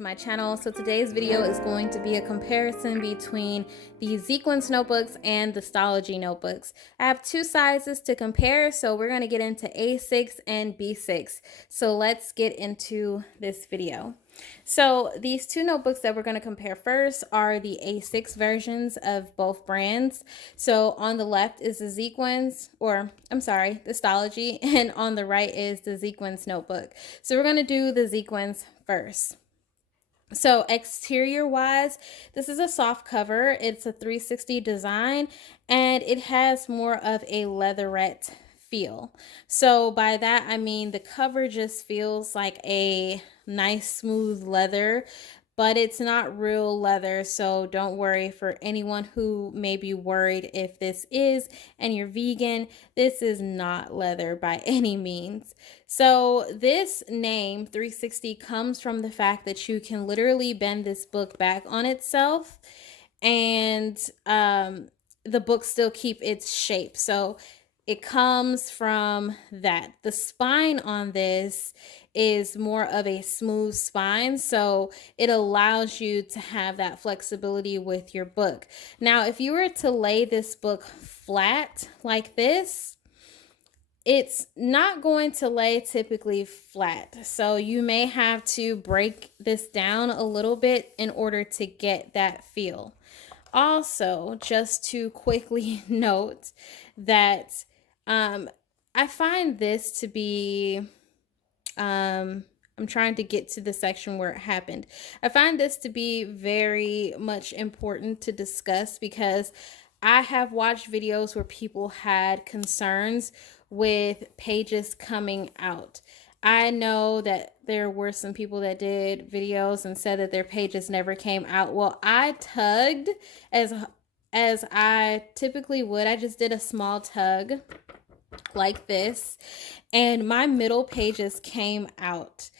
to my channel. So today's video is going to be a comparison between the Zequenze notebooks and the Stalogy notebooks. I have two sizes to compare, so we're going to get into A6 and B6. So let's get into this video. So these two notebooks that we're going to compare first are the A6 versions of both brands. So on the left is the Zequenze, or I'm sorry, the Stalogy, and on the right is the Zequenze notebook. So we're going to do the Zequenze first. So exterior wise, this is a soft cover. It's a 360 design and it has more of a leatherette feel. So by that I mean the cover just feels like a nice smooth leather, but it's not real leather, so don't worry. For anyone who may be worried if this is and you're vegan, this is not leather by any means. So this name 360 comes from the fact that you can literally bend this book back on itself and the book still keep its shape. So it comes from that. The spine on this is more of a smooth spine, so it allows you to have that flexibility with your book. Now, if you were to lay this book flat like this, it's not going to lay typically flat. So you may have to break this down a little bit in order to get that feel. Also, just to quickly note that I find this to be, I'm trying to get to the section where it happened. I find this to be very much important to discuss because I have watched videos where people had concerns with pages coming out. I know that there were some people that did videos and said that their pages never came out. Well, I tugged as I typically would. I just did a small tug like this and my middle pages came out,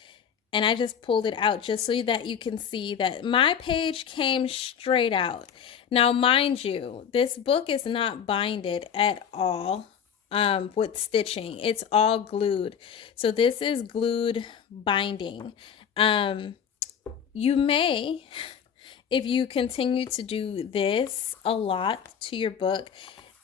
and I just pulled it out just so that you can see that my page came straight out. Now mind you, this book is not binded at all with stitching. It's all glued, so this is glued binding. You may, if you continue to do this a lot to your book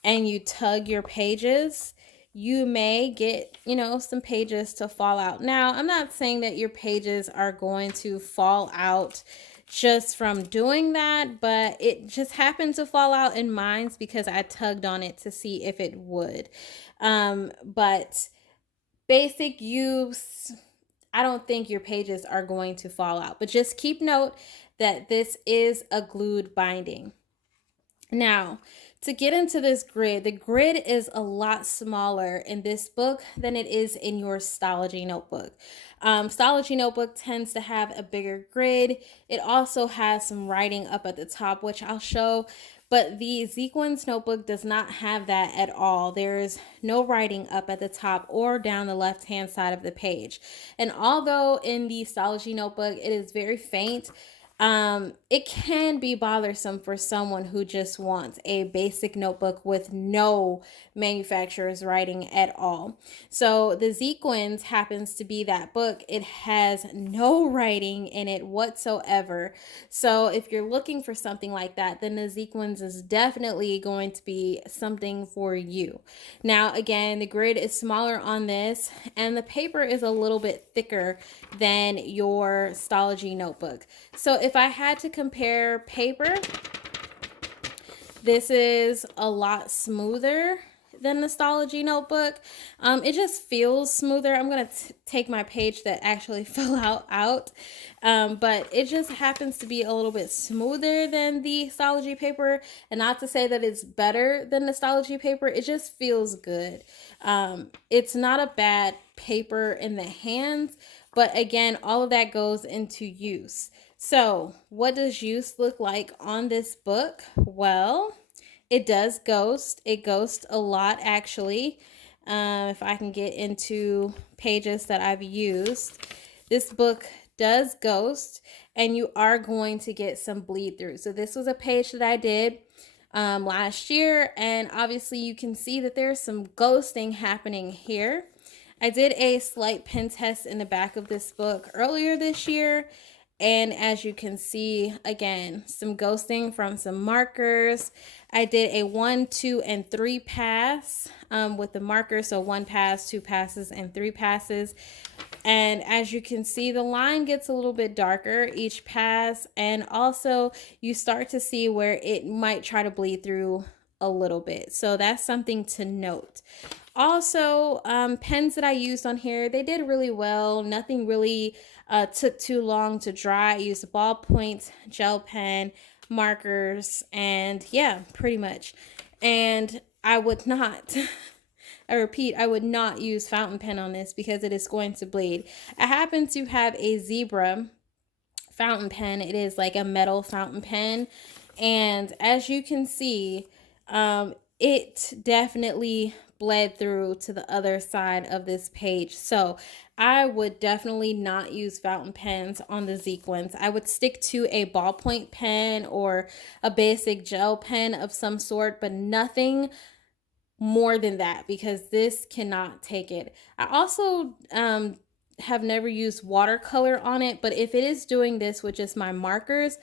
and you tug your pages, you may get, some pages to fall out. Now, I'm not saying that your pages are going to fall out just from doing that, but it just happened to fall out in mine because I tugged on it to see if it would. But basic use, I don't think your pages are going to fall out, but just keep note that this is a glued binding. Now, to get into this grid, the grid is a lot smaller in this book than it is in your Stalogy notebook. Stalogy notebook tends to have a bigger grid. It also has some writing up at the top, which I'll show, but the Zequenze notebook does not have that at all. There's no writing up at the top or down the left-hand side of the page. And although in the Stalogy notebook, it is very faint, it can be bothersome for someone who just wants a basic notebook with no manufacturer's writing at all. So the Zequenze happens to be that book. It has no writing in it whatsoever. So if you're looking for something like that, then the Zequenze is definitely going to be something for you. Now, again, the grid is smaller on this and the paper is a little bit thicker than your Stalogy notebook. So if I had to compare paper, this is a lot smoother than the Stalogy notebook. It just feels smoother. I'm going to take my page that actually fell out. But it just happens to be a little bit smoother than the Stalogy paper. And not to say that it's better than the Stalogy paper. It just feels good. It's not a bad paper in the hands. But again, all of that goes into use. So what does use look like on this book? Well, it does ghost. It ghosts a lot, actually. If I can get into pages that I've used, this book does ghost, and you are going to get some bleed through. So this was a page that I did last year, and obviously you can see that there's some ghosting happening here. I did a slight pen test in the back of this book earlier this year, And as you can see, again, some ghosting from some markers. I did a 1, 2, and 3 pass with the marker. So 1 pass, 2 passes, and 3 passes. And as you can see, the line gets a little bit darker each pass. And also you start to see where it might try to bleed through a little bit. So that's something to note. Also, pens that I used on here, they did really well. Nothing really took too long to dry. I used a ballpoint, gel pen, markers, and yeah, pretty much. And I would not, I repeat, I would not use fountain pen on this because it is going to bleed. I happen to have a Zebra fountain pen. It is like a metal fountain pen. And as you can see, it definitely bled through to the other side of this page. So I would definitely not use fountain pens on the Zequenze. I would stick to a ballpoint pen or a basic gel pen of some sort, but nothing more than that because this cannot take it. I also have never used watercolor on it, but if it is doing this with just my markers,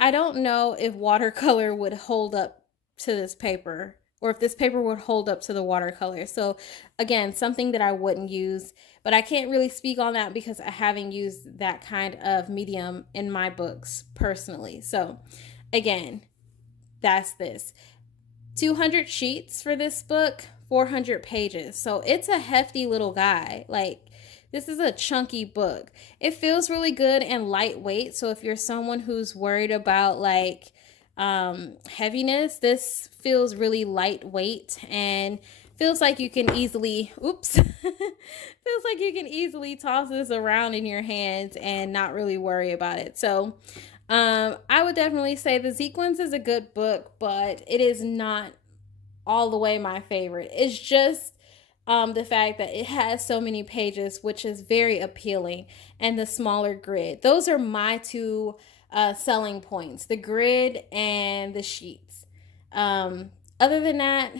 I don't know if watercolor would hold up to this paper or if this paper would hold up to the watercolor. So again, something that I wouldn't use, but I can't really speak on that because I haven't used that kind of medium in my books personally. So again, that's this. 200 sheets for this book, 400 pages. So it's a hefty little guy. Like, this is a chunky book. It feels really good and lightweight. So if you're someone who's worried about like heaviness, this feels really lightweight and feels like you can easily, feels like you can easily toss this around in your hands and not really worry about it. So I would definitely say the Zequenze is a good book, but it is not all the way my favorite. It's just the fact that it has so many pages, which is very appealing, and the smaller grid. Those are my two selling points, the grid and the sheets. Other than that,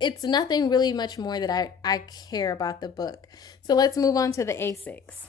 it's nothing really much more that I care about the book. So let's move on to the A6.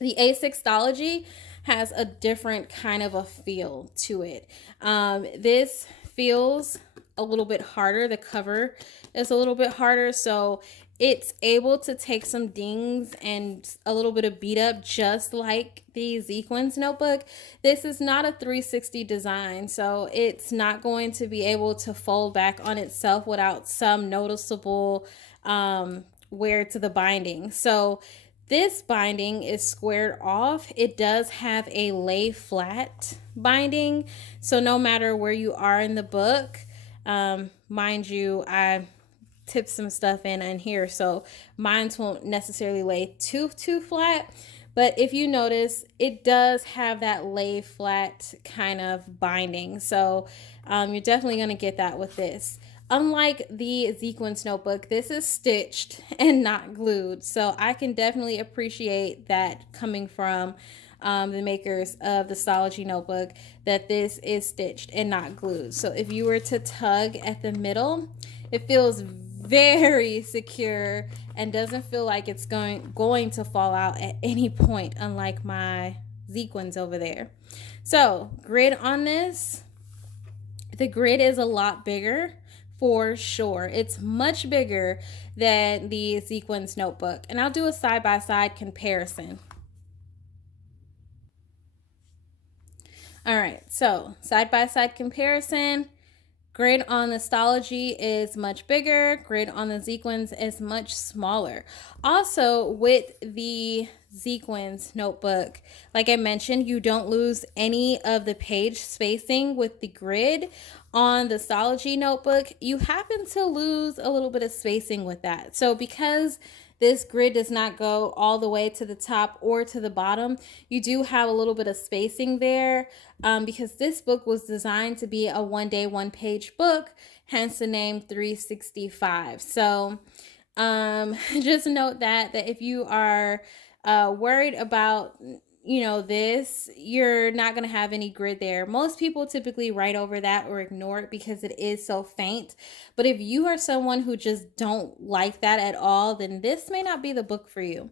The A6 Stalogy has a different kind of a feel to it. This feels a little bit harder. The cover is a little bit harder, so it's able to take some dings and a little bit of beat up just like the Zequenze notebook. This is not a 360 design, so it's not going to be able to fold back on itself without some noticeable wear to the binding. So this binding is squared off. It does have a lay flat binding, so no matter where you are in the book, mind you, I tipped some stuff in here, so mine won't necessarily lay too flat. But if you notice, it does have that lay flat kind of binding, so you're definitely going to get that with this. Unlike the Zequenze notebook, this is stitched and not glued, so I can definitely appreciate that coming from the makers of the Stalogy notebook, that this is stitched and not glued. So if you were to tug at the middle, it feels very secure and doesn't feel like it's going to fall out at any point, unlike my Zequenze over there. So grid on this, the grid is a lot bigger. For sure. It's much bigger than the Zequenze notebook. And I'll do a side-by-side comparison. All right, so side-by-side comparison. Grid on the Stalogy is much bigger. Grid on the Zequenze is much smaller. Also, with the Zequenze notebook, like I mentioned, you don't lose any of the page spacing with the grid. On the Stalogy notebook, you happen to lose a little bit of spacing with that. So because this grid does not go all the way to the top or to the bottom, you do have a little bit of spacing there because this book was designed to be a one-day, one-page book, hence the name 365. So just note that if you are worried about this, you're not going to have any grid there. Most people typically write over that or ignore it because it is so faint. But if you are someone who just don't like that at all, then this may not be the book for you.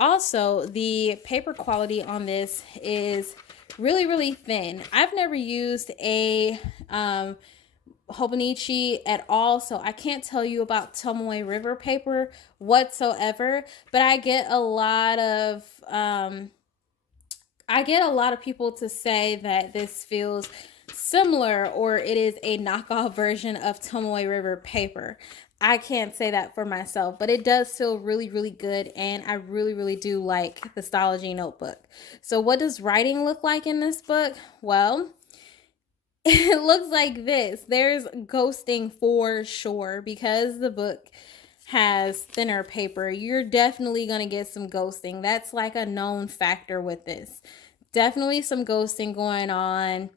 Also, the paper quality on this is really, really thin. I've never used a Hobonichi at all, so I can't tell you about Tomoe River paper whatsoever, but I get a lot of people to say that this feels similar or it is a knockoff version of Tomoe River paper. I can't say that for myself, but it does feel really, really good, and I really, really do like the Stalogy notebook. So what does writing look like in this book? Well, it looks like this. There's ghosting for sure because the book has thinner paper. You're definitely going to get some ghosting. That's like a known factor with this. Definitely some ghosting going on.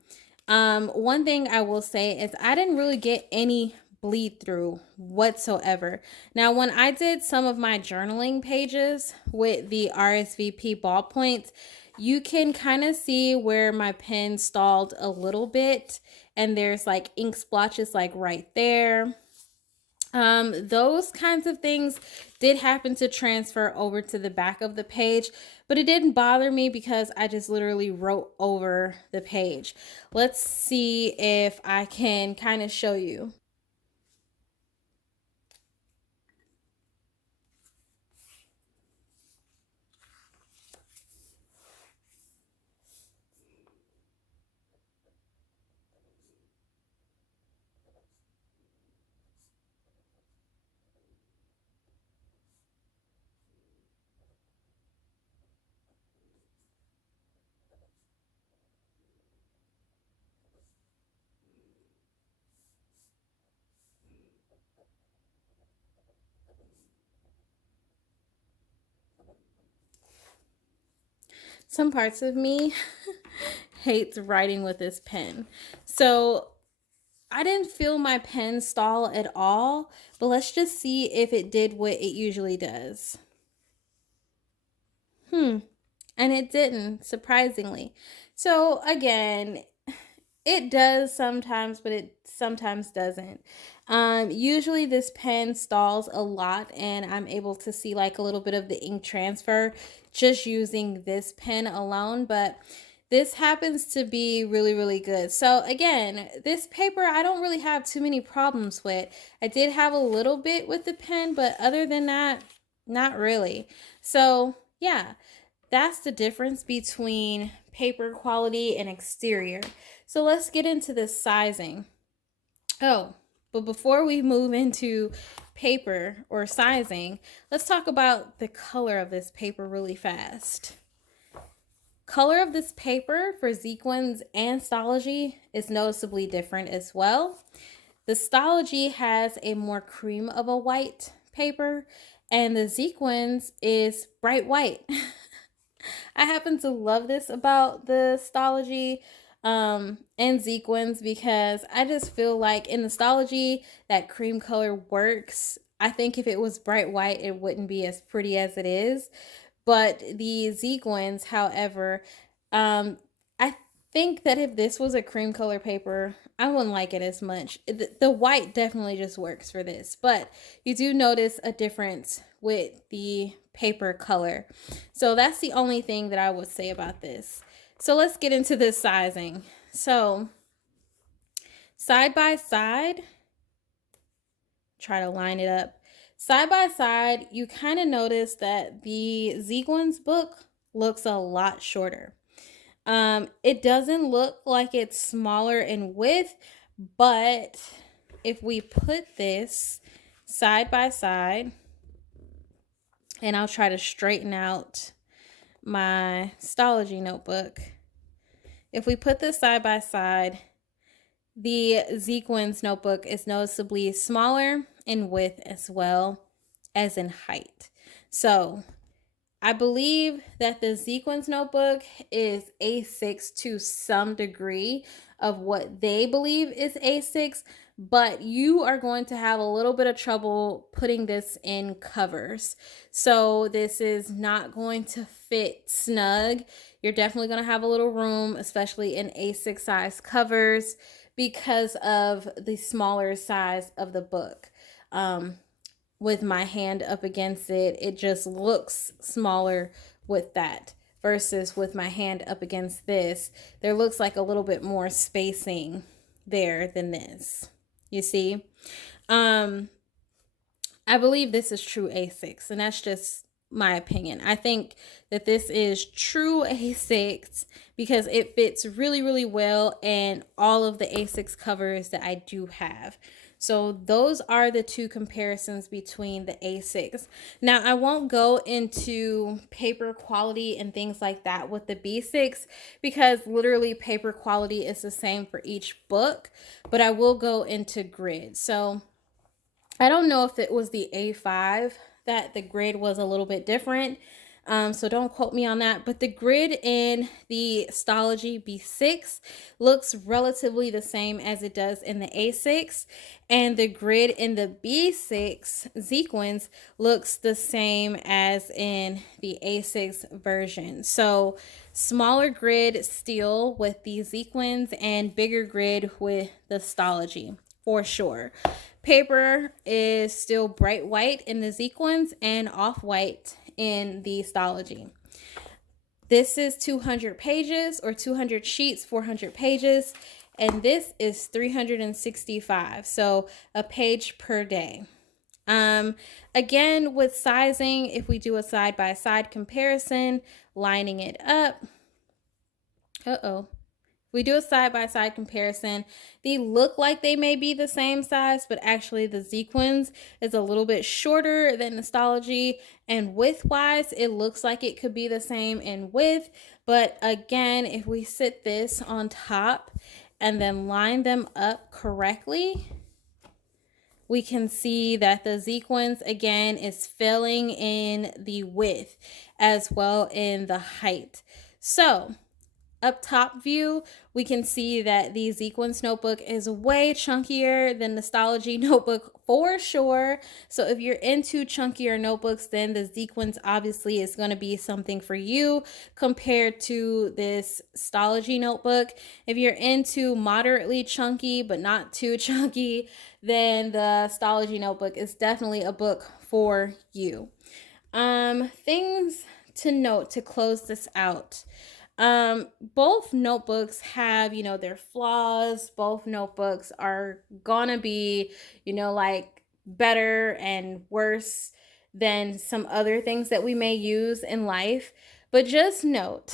One thing I will say is I didn't really get any bleed through whatsoever. Now, when I did some of my journaling pages with the RSVP ballpoints, you can kind of see where my pen stalled a little bit, and there's like ink splotches like right there. Those kinds of things did happen to transfer over to the back of the page, but it didn't bother me because I just literally wrote over the page. Let's see if I can kind of show you. Some parts of me hates writing with this pen. So I didn't feel my pen stall at all, but let's just see if it did what it usually does. And it didn't, surprisingly. So again, it does sometimes, but it sometimes doesn't. Usually this pen stalls a lot, and I'm able to see like a little bit of the ink transfer just using this pen alone, but this happens to be really, really good. So again, this paper I don't really have too many problems with. I did have a little bit with the pen, but other than that, not really. So yeah, that's the difference between paper quality and exterior. So let's get into the sizing. Oh, but before we move into paper or sizing, let's talk about the color of this paper really fast. Color of this paper for Zequenze and Stalogy is noticeably different as well. The Stalogy has a more cream of a white paper, and the Zequenze is bright white. I happen to love this about the Stalogy and Zequenze because I just feel like in the Stalogy that cream color works. I think if it was bright white, it wouldn't be as pretty as it is. But the Zequenze, however, I think that if this was a cream color paper, I wouldn't like it as much. The white definitely just works for this, but you do notice a difference with the paper color. So that's the only thing that I would say about this. So let's get into this sizing. So side by side, try to line it up. Side by side, you kind of notice that the Zequenze book looks a lot shorter. It doesn't look like it's smaller in width, but if we put this side by side, and I'll try to straighten out my Stalogy notebook. If we put this side by side, the Zequenze notebook is noticeably smaller in width as well as in height. So I believe that the Zequenze notebook is A6 to some degree of what they believe is A6, but you are going to have a little bit of trouble putting this in covers. So this is not going to fit snug. You're definitely going to have a little room, especially in A6 size covers, because of the smaller size of the book. with my hand up against it. It just looks smaller with that versus with my hand up against this. There looks like a little bit more spacing there than this. You see? I believe this is true A6, and that's just my opinion. I think that this is true A6 because it fits really, really well in all of the A6 covers that I do have. So those are the two comparisons between the A6. Now, I won't go into paper quality and things like that with the B6 because literally paper quality is the same for each book, but I will go into grid. So I don't know if it was the A5 that the grid was a little bit different. So don't quote me on that. But the grid in the Stalogy B6 looks relatively the same as it does in the A6. And the grid in the B6 Zequenze looks the same as in the A6 version. So smaller grid still with the Zequenze and bigger grid with the Stalogy for sure. Paper is still bright white in the Zequenze and off-white in the Stalogy. This is 200 pages or 200 sheets, 400 pages, and this is 365, so a page per day. Again, with sizing, if we do a side-by-side comparison, lining it up, we do a side-by-side comparison. They look like they may be the same size, but actually the Zequenze is a little bit shorter than the Stalogy, and width-wise, it looks like it could be the same in width. But again, if we sit this on top and then line them up correctly, we can see that the Zequenze again is filling in the width as well in the height. So up top view, we can see that the Zequenze notebook is way chunkier than the Stalogy notebook for sure. So if you're into chunkier notebooks, then the Zequenze obviously is going to be something for you compared to this Stalogy notebook. If you're into moderately chunky but not too chunky, then the Stalogy notebook is definitely a book for you. Things to note to close this out. Both notebooks have, their flaws. Both notebooks are gonna be, like better and worse than some other things that we may use in life. But just note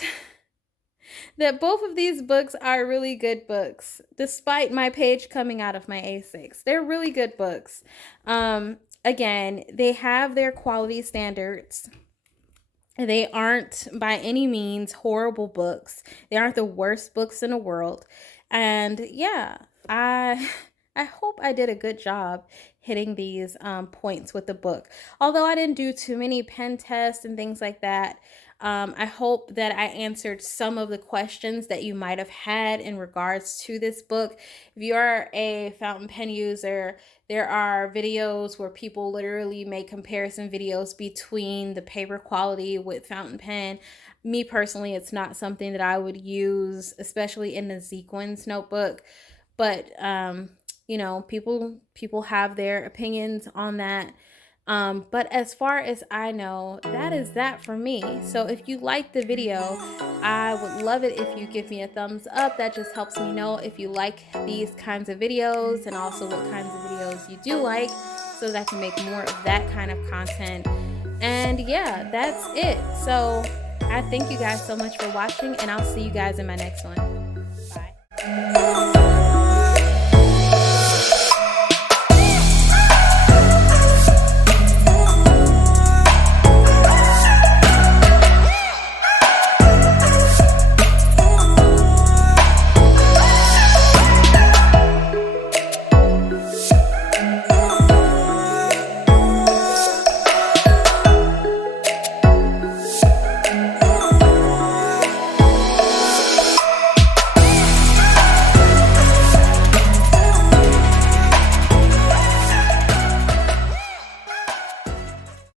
that both of these books are really good books, despite my page coming out of my A6. They're really good books. Again, they have their quality standards. They aren't by any means horrible books. They aren't the worst books in the world. And yeah, I hope I did a good job hitting these points with the book. Although I didn't do too many pen tests and things like that, I hope that I answered some of the questions that you might have had in regards to this book. If you are a fountain pen user, there are videos where people literally make comparison videos between the paper quality with fountain pen. Me personally, it's not something that I would use, especially in the Zequenze notebook. But, people have their opinions on that. But as far as I know, that is that for me. So if you like the video, I would love it if you give me a thumbs up. That just helps me know if you like these kinds of videos and also what kinds of videos you do like, so that I can make more of that kind of content. And yeah, that's it. So I thank you guys so much for watching, and I'll see you guys in my next one. Bye.